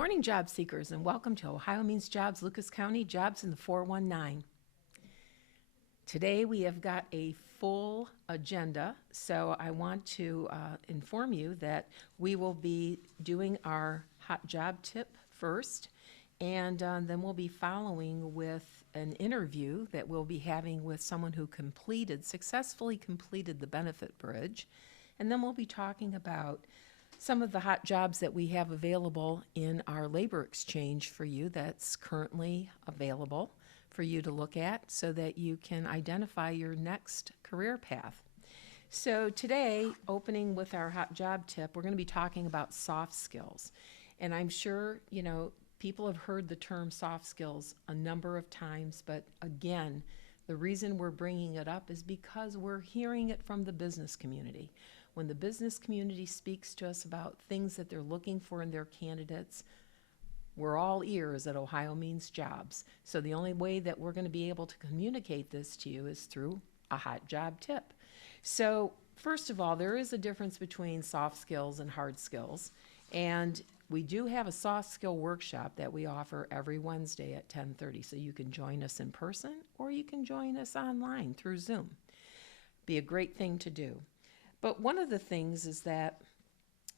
morning, job seekers, and welcome to Ohio Means Jobs, Lucas County Jobs in the 419. Today we have got a full agenda, so I want to inform you that we will be doing our hot job tip first, and then we'll be following with an interview that we'll be having with someone who successfully completed the benefit bridge, and then we'll be talking about some of the hot jobs that we have available in our labor exchange for you that's currently available for you to look at so that you can identify your next career path. So today, opening with our hot job tip, we're going to be talking about soft skills. And I'm sure, people have heard the term soft skills a number of times, but again, the reason we're bringing it up is because we're hearing it from the business community. When the business community speaks to us about things that they're looking for in their candidates, we're all ears at Ohio Means Jobs. So the only way that we're going to be able to communicate this to you is through a hot job tip. So first of all, there is a difference between soft skills and hard skills. And we do have a soft skill workshop that we offer every Wednesday at 10:30. So you can join us in person or you can join us online through Zoom. Be a great thing to do. But one of the things is that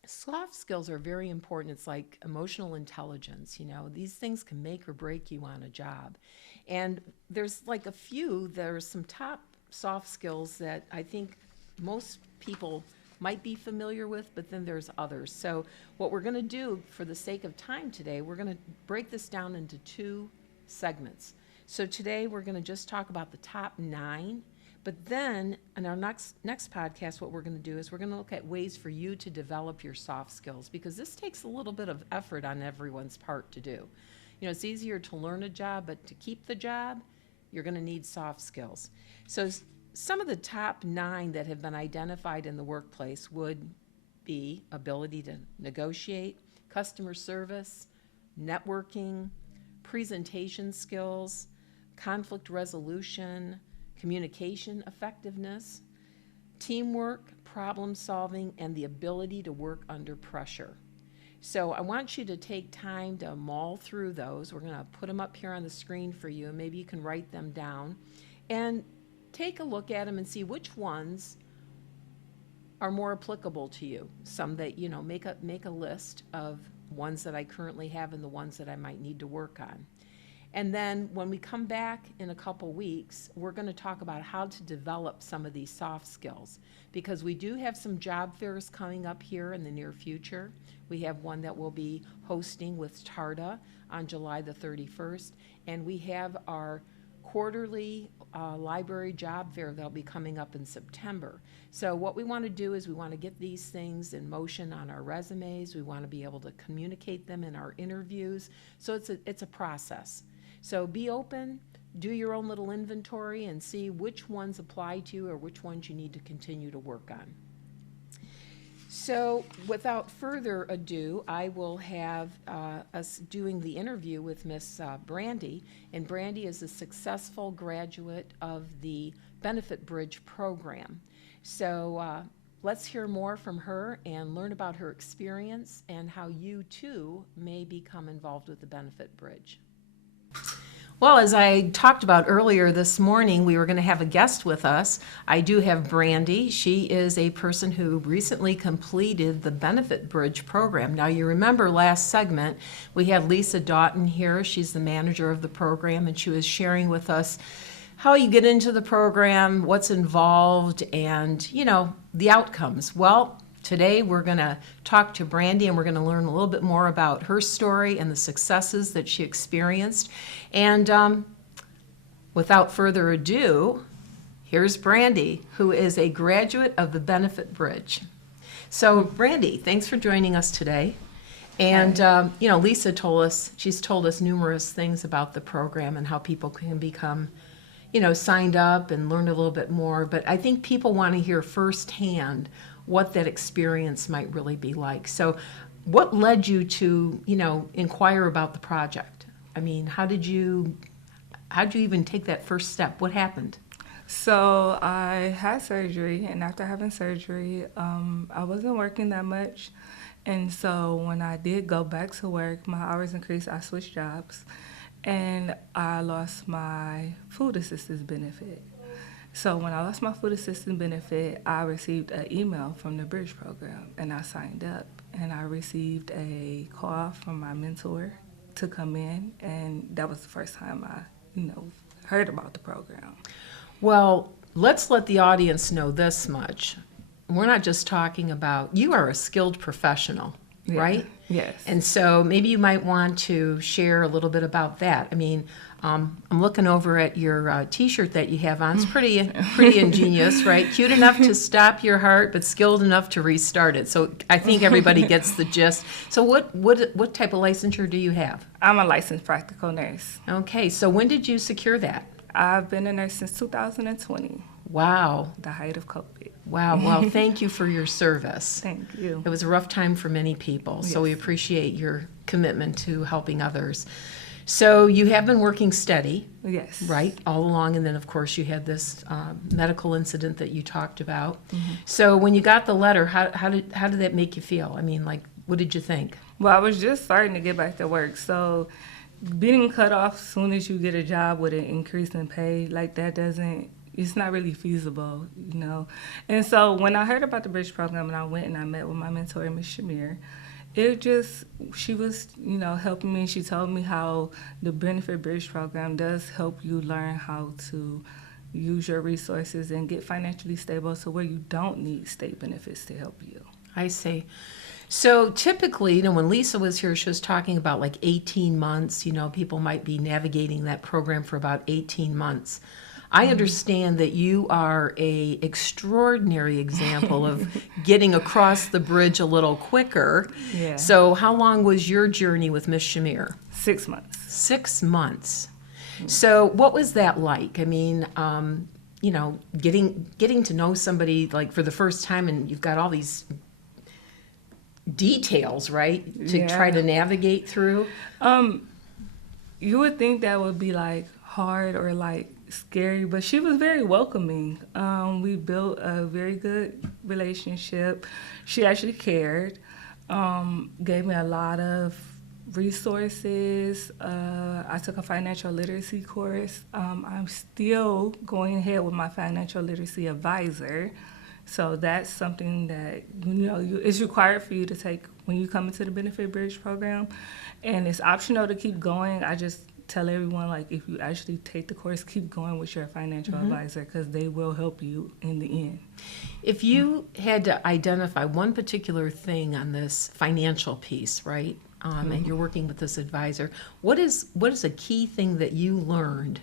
soft skills are very important. It's like emotional intelligence. These things can make or break you on a job. And there's there's some top soft skills that I think most people might be familiar with, but then there's others. So what we're going to do for the sake of time today, we're going to break this down into two segments. So today we're going to just talk about the top 9. But then, in our next podcast, what we're going to do is we're going to look at ways for you to develop your soft skills, because this takes a little bit of effort on everyone's part to do. It's easier to learn a job, but to keep the job, you're going to need soft skills. So some of the top 9 that have been identified in the workplace would be ability to negotiate, customer service, networking, presentation skills, conflict resolution, communication effectiveness, teamwork, problem solving, and the ability to work under pressure. So I want you to take time to mull through those. We're going to put them up here on the screen for you, and maybe you can write them down and take a look at them and see which ones are more applicable to you. Some that, make a list of ones that I currently have and the ones that I might need to work on. And then when we come back in a couple weeks, we're going to talk about how to develop some of these soft skills, because we do have some job fairs coming up here in the near future. We have one that we'll be hosting with TARDA on July the 31st, and we have our quarterly library job fair that'll be coming up in September. So what we want to do is we want to get these things in motion on our resumes. We want to be able to communicate them in our interviews. So it's a process. So be open, do your own little inventory, and see which ones apply to you or which ones you need to continue to work on. So without further ado, I will have us doing the interview with Miss Brandi. And Brandi is a successful graduate of the Benefit Bridge program. So let's hear more from her and learn about her experience and how you too may become involved with the Benefit Bridge. Well, as I talked about earlier this morning, we were going to have a guest with us. I do have Brandi. She is a person who recently completed the Benefit Bridge program. Now, you remember last segment, we had Lisa Doughton here. She's the manager of the program, and she was sharing with us how you get into the program, what's involved, and, the outcomes. Well, today we're going to talk to Brandi, and we're going to learn a little bit more about her story and the successes that she experienced. And without further ado, here's Brandi, who is a graduate of the Benefit Bridge. So Brandi, thanks for joining us today. And Lisa she's told us numerous things about the program and how people can become signed up and learn a little bit more. But I think people want to hear firsthand what that experience might really be like. So what led you to, inquire about the project? I mean, how did you even take that first step? What happened? So I had surgery, and after having surgery, I wasn't working that much. And so when I did go back to work, my hours increased, I switched jobs, and I lost my food assistance benefit. So when I lost my food assistance benefit, I received an email from the Bridge program, and I signed up, and I received a call from my mentor to come in, and that was the first time I, heard about the program. Well, let's let the audience know this much. We're not just talking about, you are a skilled professional, Yeah. right? Yes. And so maybe you might want to share a little bit about that. I mean, I'm looking over at your T-shirt that you have on. It's pretty ingenious, right? Cute enough to stop your heart, but skilled enough to restart it. So I think everybody gets the gist. So what type of licensure do you have? I'm a licensed practical nurse. Okay, so when did you secure that? I've been a nurse since 2020, Wow. the height of COVID. Wow. Well, thank you for your service. Thank you. It was a rough time for many people, so we Yes. appreciate your commitment to helping others. So you have been working steady, Yes. right, all along, and then, of course, you had this medical incident that you talked about. So when you got the letter, how did that make you feel? I mean, like, what did you think? Well, I was just starting to get back to work, so being cut off as soon as you get a job with an increase in pay, like that it's not really feasible, And so when I heard about the Bridge program and I went and I met with my mentor, Ms. Shamir, she was, helping me. She told me how the Benefit Bridge program does help you learn how to use your resources and get financially stable so where you don't need state benefits to help you. I see. So typically, when Lisa was here, she was talking about like 18 months, people might be navigating that program for about 18 months. I understand that you are a extraordinary example of getting across the bridge a little quicker. Yeah. So how long was your journey with Miss Shamir? 6 months. 6 months. So what was that like? I mean, getting to know somebody like for the first time, and you've got all these details, right, to try to navigate through. You would think that would be like hard or like scary, but she was very welcoming. We built a very good relationship. She actually cared, gave me a lot of resources. I took a financial literacy course. I'm still going ahead with my financial literacy advisor. So that's something that, is required for you to take when you come into the Benefit Bridge program. And it's optional to keep going. I just tell everyone, like, if you actually take the course, keep going with your financial advisor because they will help you in the end. If you had to identify one particular thing on this financial piece, right, and you're working with this advisor, what is a key thing that you learned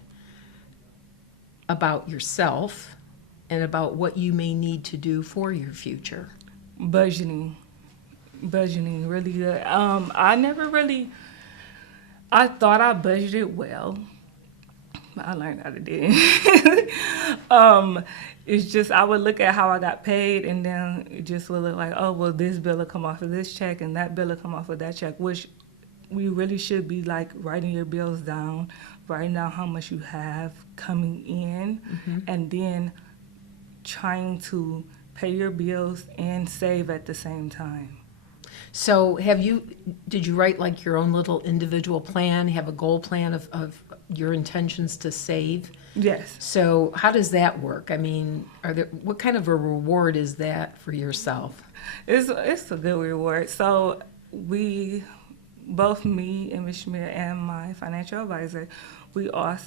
about yourself and about what you may need to do for your future? Budgeting really good. I thought I budgeted well, but I learned how to do it. It's just I would look at how I got paid, and then it just would look like, oh, well, this bill will come off of this check, and that bill will come off of that check, which we really should be like writing your bills down, writing down how much you have coming in, and then trying to pay your bills and save at the same time. So did you write like your own little individual plan, have a goal plan of your intentions to save? Yes. So how does that work? I mean, what kind of a reward is that for yourself? It's a good reward. So both me and Ms. Shamir and my financial advisor, I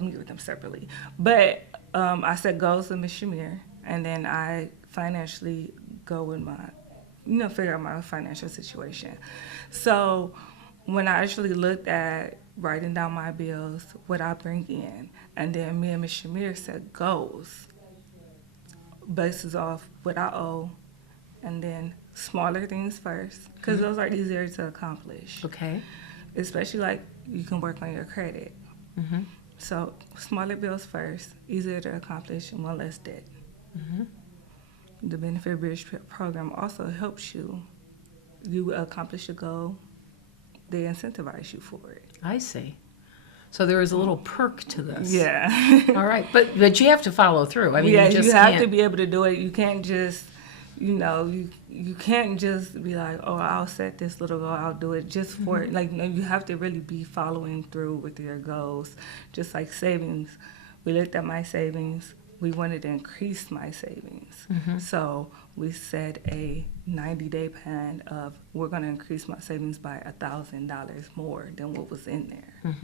meet with them separately. But I set goals with Ms. Shamir, and then I financially go with figure out my financial situation. So when I actually looked at writing down my bills, what I bring in, and then me and Ms. Shamir set goals, bases off what I owe, and then smaller things first, because those are easier to accomplish. Okay. Especially like you can work on your credit. So smaller bills first, easier to accomplish, and one less debt. The Benefit Bridge program also helps you accomplish a goal. They incentivize you for it. I see. So there is a little perk to this. Yeah. All right, but you have to follow through. I mean, yeah, you just you have can't. to be able to do it. You can't just you can't just be like, oh, I'll set this little goal, I'll do it just for it. Like, no, you have to really be following through with your goals. Just like savings, we looked at my savings. We wanted to increase my savings. So we set a 90-day plan of we're going to increase my savings by $1,000 more than what was in there.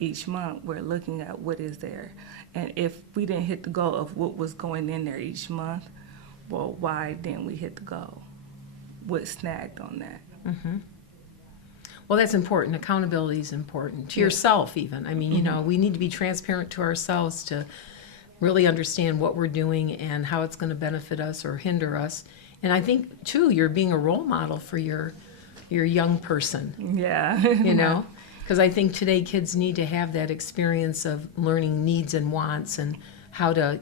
Each month we're looking at what is there. And if we didn't hit the goal of what was going in there each month, well, why didn't we hit the goal? What snagged on that? Well, that's important. Accountability is important to yourself even. I mean, we need to be transparent to ourselves to really understand what we're doing and how it's going to benefit us or hinder us. And I think, too, you're being a role model for your young person. Yeah. Because I think today kids need to have that experience of learning needs and wants and how to,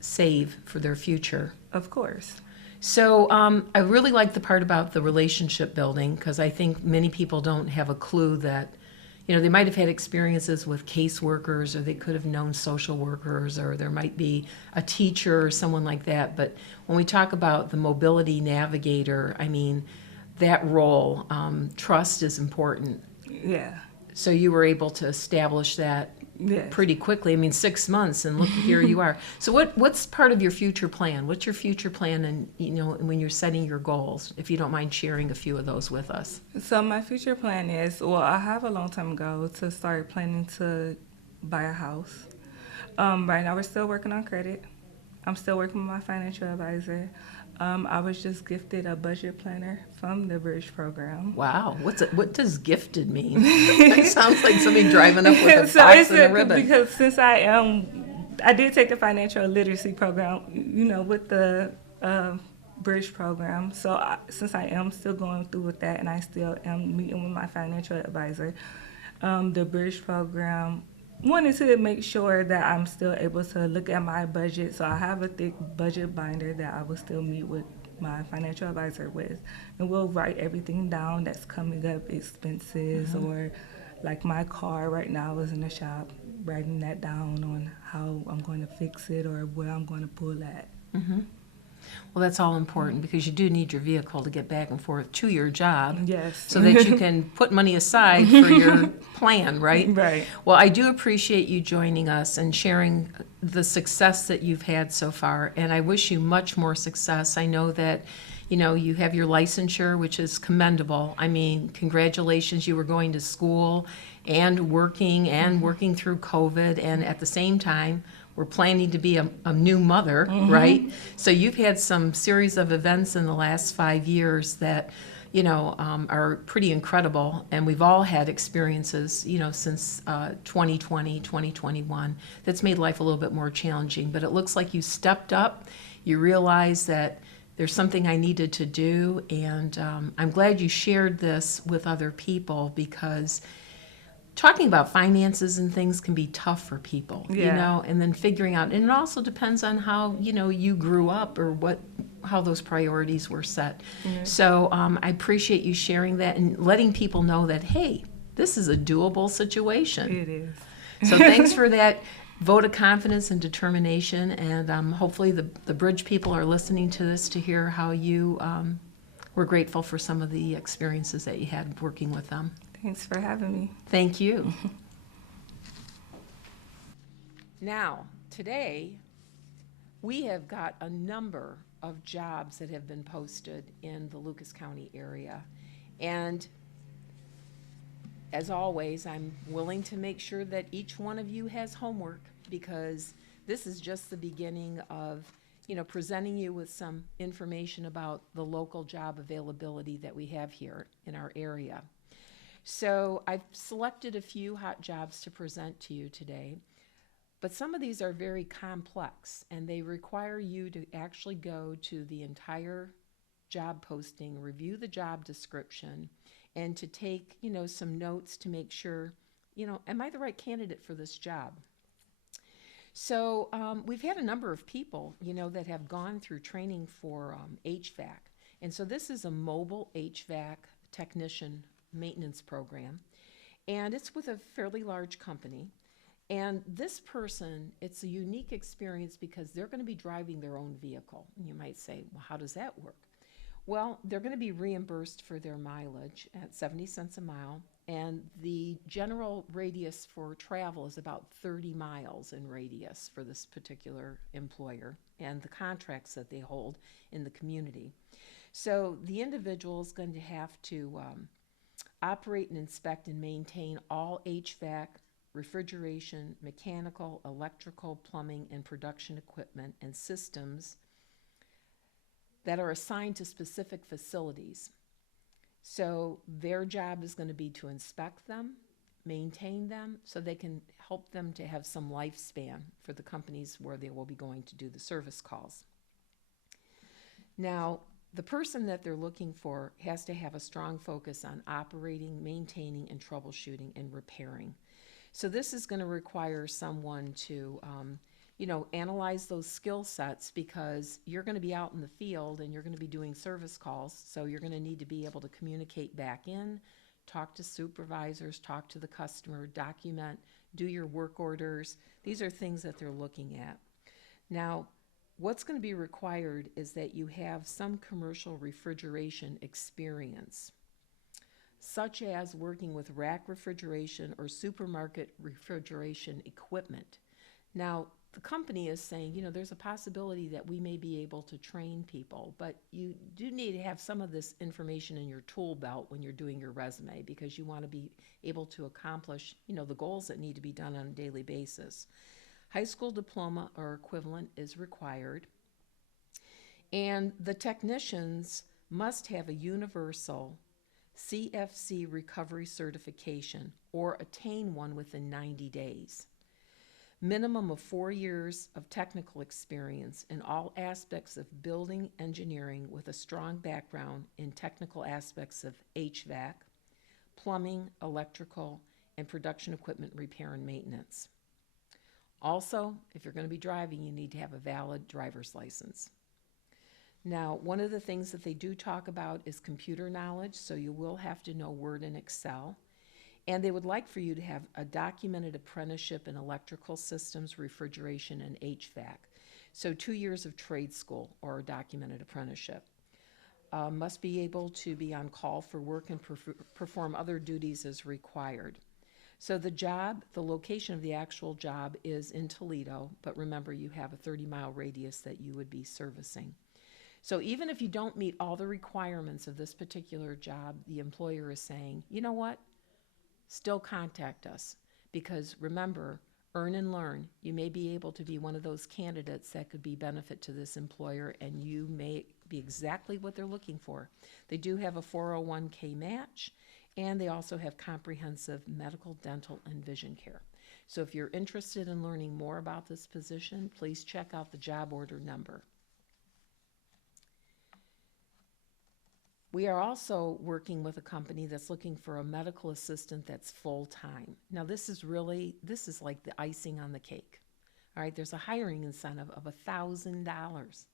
save for their future. Of course. So I really like the part about the relationship building, because I think many people don't have a clue that, they might have had experiences with caseworkers, or they could have known social workers, or there might be a teacher or someone like that. But when we talk about the mobility navigator, I mean, that role, trust is important. Yeah. So you were able to establish that pretty quickly. I mean, 6 months, and look, here you are. So what's part of your future plan? What's your future plan, and when you're setting your goals, if you don't mind sharing a few of those with us? So my future plan is, I have a long-term goal to start planning to buy a house. Right now we're still working on credit. I'm still working with my financial advisor. I was just gifted a budget planner from the Bridge program. Wow, what does gifted mean? It sounds like somebody driving up with a box and a ribbon. Because since I did take the financial literacy program, with the Bridge program. So since I am still going through with that, and I still am meeting with my financial advisor, the Bridge program wanted to make sure that I'm still able to look at my budget. So I have a thick budget binder that I will still meet with my financial advisor with. And we'll write everything down that's coming up, expenses, or like my car right now is in the shop, writing that down on how I'm going to fix it or where I'm going to pull at. Well, that's all important, because you do need your vehicle to get back and forth to your job. Yes. So that you can put money aside for your plan, right? Right. Well, I do appreciate you joining us and sharing the success that you've had so far, and I wish you much more success. I know that, you have your licensure, which is commendable. I mean, congratulations, you were going to school and working through COVID, and at the same time, we're planning to be a new mother, right? So you've had some series of events in the last 5 years that, are pretty incredible. And we've all had experiences, since 2020, 2021, that's made life a little bit more challenging. But it looks like you stepped up. You realized that there's something I needed to do. And I'm glad you shared this with other people, because talking about finances and things can be tough for people, and then figuring out, and it also depends on how, you grew up, or how those priorities were set. So I appreciate you sharing that and letting people know that, hey, this is a doable situation. It is. So thanks for that vote of confidence and determination, and hopefully the Bridge people are listening to this to hear how you were grateful for some of the experiences that you had working with them. Thanks for having me. Thank you. Now, today, we have got a number of jobs that have been posted in the Lucas County area. And as always, I'm willing to make sure that each one of you has homework, because this is just the beginning of, presenting you with some information about the local job availability that we have here in our area. So I've selected a few hot jobs to present to you today, but some of these are very complex, and they require you to actually go to the entire job posting, review the job description, and to take, some notes to make sure, am I the right candidate for this job? So we've had a number of people, that have gone through training for HVAC. And so this is a mobile HVAC technician maintenance program, and it's with a fairly large company. And this person, it's a unique experience because they're going to be driving their own vehicle. And you might say, well, how does that work? Well, they're going to be reimbursed for their mileage at 70 cents a mile. And the general radius for travel is about 30 miles in radius for this particular employer and the contracts that they hold in the community. So the individual is going to have to operate and inspect and maintain all HVAC, refrigeration, mechanical, electrical, plumbing, and production equipment and systems that are assigned to specific facilities. So their job is going to be to inspect them, maintain them, so they can help them to have some lifespan for the companies where they will be going to do the service calls. Now, the person that they're looking for has to have a strong focus on operating, maintaining, and troubleshooting and repairing. So this is going to require someone to, analyze those skill sets, because you're going to be out in the field and you're going to be doing service calls. So you're going to need to be able to communicate back in, talk to supervisors, talk to the customer, document, do your work orders. These are things that they're looking at. Now, what's going to be required is that you have some commercial refrigeration experience, such as working with rack refrigeration or supermarket refrigeration equipment. Now, the company is saying, there's a possibility that we may be able to train people, but you do need to have some of this information in your tool belt when you're doing your resume, because you want to be able to accomplish, the goals that need to be done on a daily basis. High school diploma or equivalent is required, and the technicians must have a universal CFC recovery certification or attain one within 90 days. Minimum of 4 years of technical experience in all aspects of building engineering with a strong background in technical aspects of HVAC, plumbing, electrical, and production equipment repair and maintenance. Also, if you're going to be driving, you need to have a valid driver's license. Now, one of the things that they do talk about is computer knowledge, so you will have to know Word and Excel. And they would like for you to have a documented apprenticeship in electrical systems, refrigeration, and HVAC. So 2 years of trade school or a documented apprenticeship. Must be able to be on call for work and perform other duties as required. So the location of the actual job is in Toledo, but remember you have a 30-mile radius that you would be servicing. So even if you don't meet all the requirements of this particular job, the employer is saying, you know what? Still contact us, because remember, earn and learn. You may be able to be one of those candidates that could be benefit to this employer, and you may be exactly what they're looking for. They do have a 401k match, and they also have comprehensive medical, dental, and vision care. So if you're interested in learning more about this position, please check out the job order number. We are also working with a company that's looking for a medical assistant that's full-time. Now this is like the icing on the cake. All right, there's a hiring incentive of $1,000.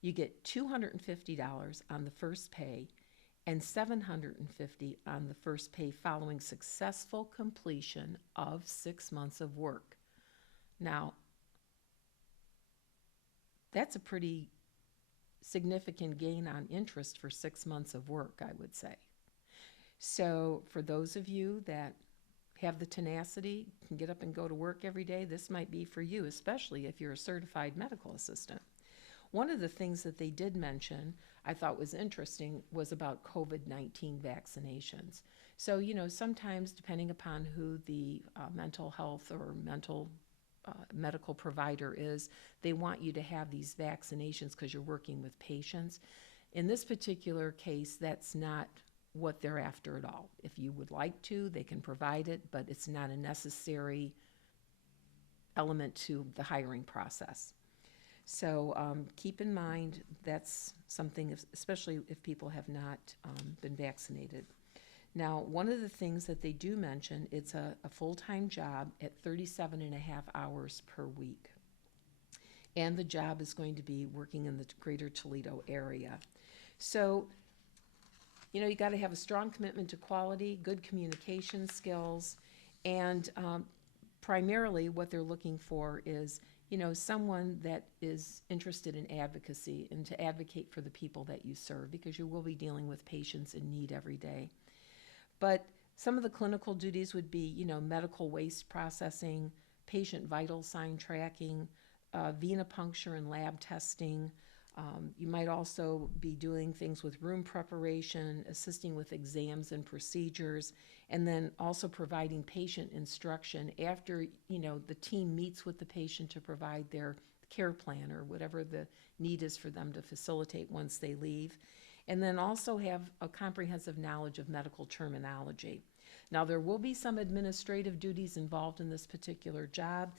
You get $250 on the first pay and $750 on the first pay following successful completion of 6 months of work. Now, that's a pretty significant gain on interest for 6 months of work, I would say. So for those of you that have the tenacity, can get up and go to work every day, this might be for you, especially if you're a certified medical assistant. One of the things that they did mention I thought was interesting was about COVID-19 vaccinations. So, sometimes depending upon who the mental health or medical provider is, they want you to have these vaccinations because you're working with patients. In this particular case, that's not what they're after at all. If you would like to, they can provide it, but it's not a necessary element to the hiring process. So keep in mind that's something, especially if people have not been vaccinated. Now, one of the things that they do mention, it's a full-time job at 37 and a half hours per week. And the job is going to be working in the greater Toledo area. So, you got to have a strong commitment to quality, good communication skills, and primarily what they're looking for is, someone that is interested in advocacy and to advocate for the people that you serve, because you will be dealing with patients in need every day. But some of the clinical duties would be, medical waste processing, patient vital sign tracking, venipuncture and lab testing. You might also be doing things with room preparation, assisting with exams and procedures, and then also providing patient instruction after, the team meets with the patient to provide their care plan or whatever the need is for them to facilitate once they leave. And then also have a comprehensive knowledge of medical terminology. Now, there will be some administrative duties involved in this particular job,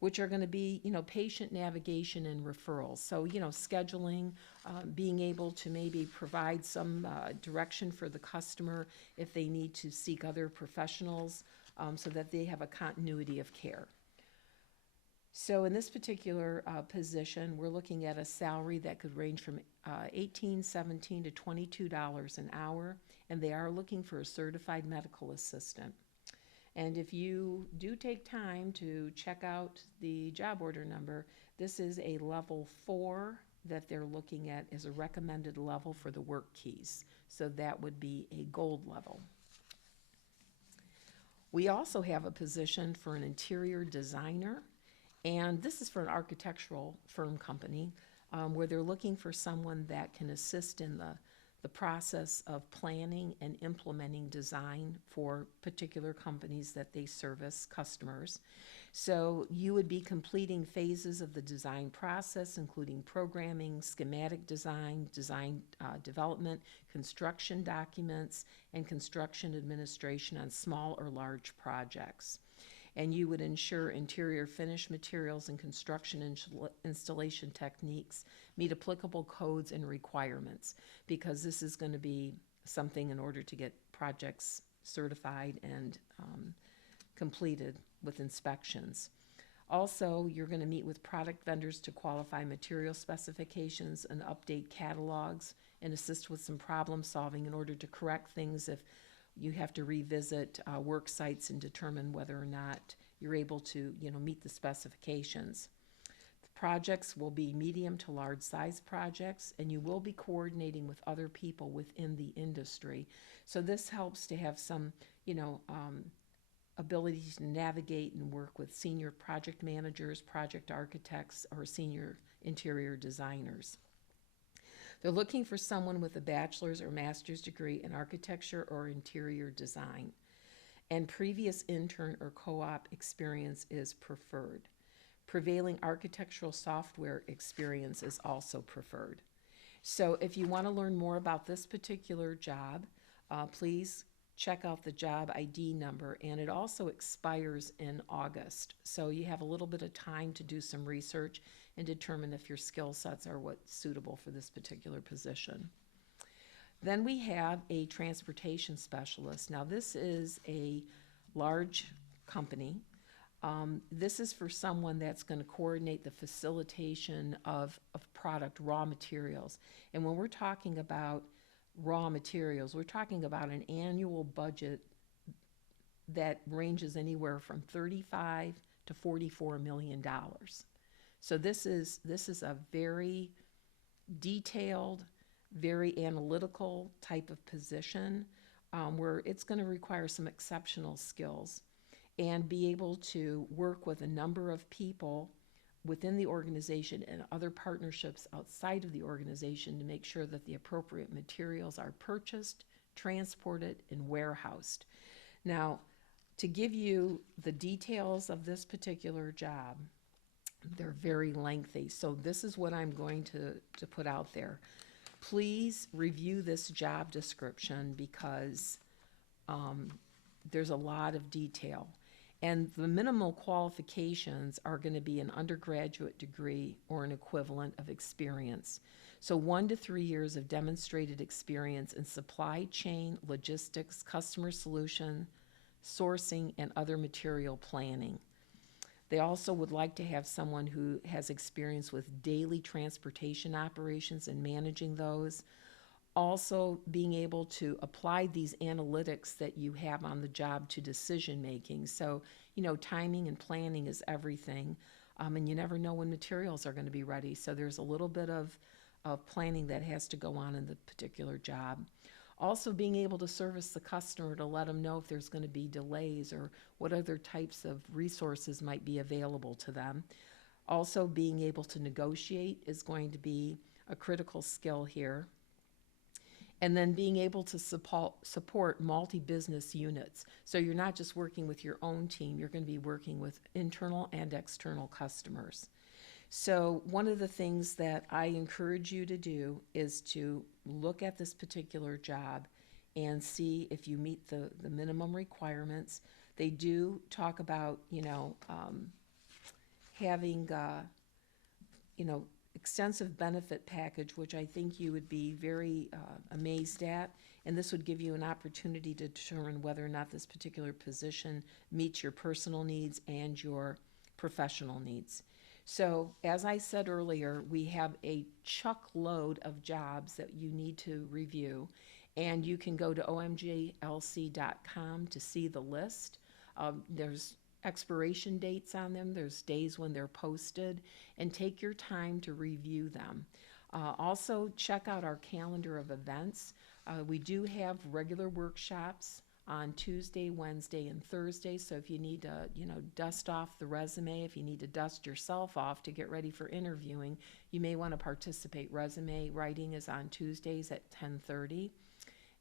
which are going to be, patient navigation and referrals. So, scheduling, being able to maybe provide some direction for the customer if they need to seek other professionals, so that they have a continuity of care. So in this particular position, we're looking at a salary that could range from $18, $17 to $22 an hour, and they are looking for a certified medical assistant. And if you do take time to check out the job order number, this is a level 4 that they're looking at as a recommended level for the work keys. So that would be a gold level. We also have a position for an interior designer, and this is for an architectural firm company, where they're looking for someone that can assist in the process of planning and implementing design for particular companies that they service customers. So you would be completing phases of the design process, including programming, schematic design, design development, construction documents, and construction administration on small or large projects. And you would ensure interior finish materials and construction installation techniques meet applicable codes and requirements, because this is going to be something in order to get projects certified and completed with inspections. Also, you're going to meet with product vendors to qualify material specifications and update catalogs and assist with some problem solving in order to correct things if you have to revisit work sites and determine whether or not you're able to, meet the specifications. The projects will be medium to large size projects, and you will be coordinating with other people within the industry. So this helps to have some, ability to navigate and work with senior project managers, project architects, or senior interior designers. They're looking for someone with a bachelor's or master's degree in architecture or interior design, and previous intern or co-op experience is preferred. Prevailing architectural software experience is also preferred. So if you want to learn more about this particular job, please check out the job ID number, and it also expires in August. So you have a little bit of time to do some research and determine if your skill sets are what's suitable for this particular position. Then we have a transportation specialist. Now this is a large company. This is for someone that's going to coordinate the facilitation of product raw materials. And when we're talking about raw materials, we're talking about an annual budget that ranges anywhere from $35 to $44 million. So this is a very detailed, very analytical type of position, where it's going to require some exceptional skills and be able to work with a number of people within the organization and other partnerships outside of the organization to make sure that the appropriate materials are purchased, transported, and warehoused. Now, to give you the details of this particular job, they're very lengthy, so this is what I'm going to put out there. Please review this job description, because there's a lot of detail. And the minimal qualifications are going to be an undergraduate degree or an equivalent of experience. So 1 to 3 years of demonstrated experience in supply chain, logistics, customer solution, sourcing, and other material planning. They also would like to have someone who has experience with daily transportation operations and managing those. Also being able to apply these analytics that you have on the job to decision making. So, timing and planning is everything. And you never know when materials are going to be ready. So there's a little bit of planning that has to go on in the particular job. Also being able to service the customer to let them know if there's going to be delays or what other types of resources might be available to them. Also being able to negotiate is going to be a critical skill here. And then being able to support multi-business units. So you're not just working with your own team, you're going to be working with internal and external customers. So one of the things that I encourage you to do is to look at this particular job and see if you meet the minimum requirements. They do talk about, having, extensive benefit package, which I think you would be very amazed at. And this would give you an opportunity to determine whether or not this particular position meets your personal needs and your professional needs. So as I said earlier, we have a chuckload of jobs that you need to review. And you can go to omjlc.com to see the list. There's expiration dates on them. There's days when they're posted, and take your time to review them. Also, check out our calendar of events. We do have regular workshops on Tuesday, Wednesday, and Thursday. So if you need to, dust off the resume, if you need to dust yourself off to get ready for interviewing, you may want to participate. Resume writing is on Tuesdays at 10:30,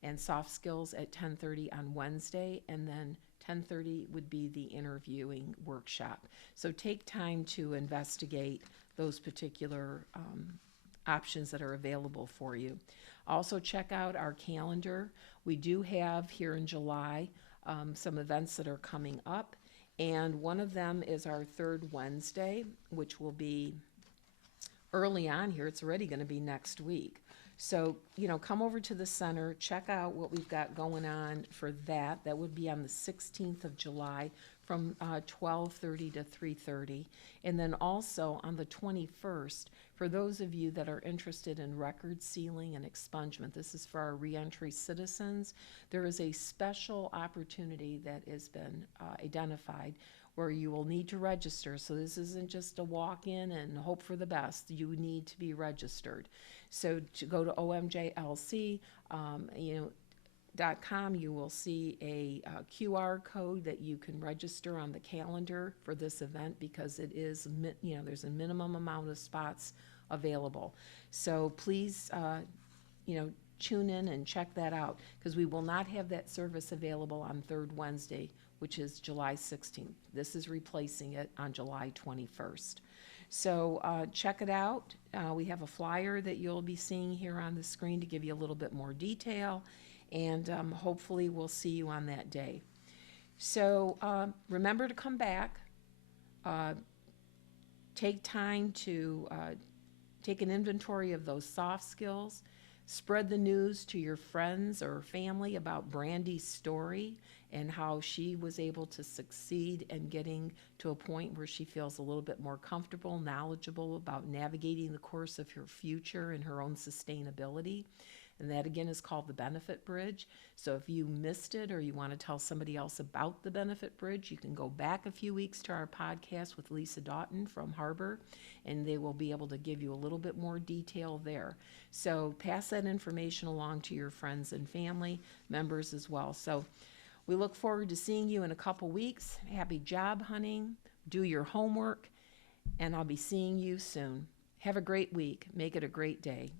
and soft skills at 10:30 on Wednesday, and then 10:30 would be the interviewing workshop. So take time to investigate those particular options that are available for you. Also check out our calendar. We do have here in July some events that are coming up, and one of them is our third Wednesday, which will be early on here. It's already going to be next week. So, come over to the center, check out what we've got going on for that. That would be on the 16th of July from 12:30 to 3:30. And then also on the 21st, for those of you that are interested in record sealing and expungement, this is for our reentry citizens, there is a special opportunity that has been identified where you will need to register. So this isn't just a walk-in and hope for the best. You need to be registered. So to go to omjlc.com, you will see a QR code that you can register on the calendar for this event, because it is, there's a minimum amount of spots available. So please, tune in and check that out, because we will not have that service available on third Wednesday, which is July 16th. This is replacing it on July 21st. So check it out. We have a flyer that you'll be seeing here on the screen to give you a little bit more detail, and hopefully we'll see you on that day. So remember to come back. Take time to take an inventory of those soft skills. Spread the news to your friends or family about Brandi's story and how she was able to succeed in getting to a point where she feels a little bit more comfortable, knowledgeable about navigating the course of her future and her own sustainability. And that again is called the Benefit Bridge. So if you missed it or you want to tell somebody else about the Benefit Bridge, you can go back a few weeks to our podcast with Lisa Doughton from Harbor, and they will be able to give you a little bit more detail there. So pass that information along to your friends and family members as well. So we look forward to seeing you in a couple weeks. Happy job hunting. Do your homework, and I'll be seeing you soon. Have a great week. Make it a great day.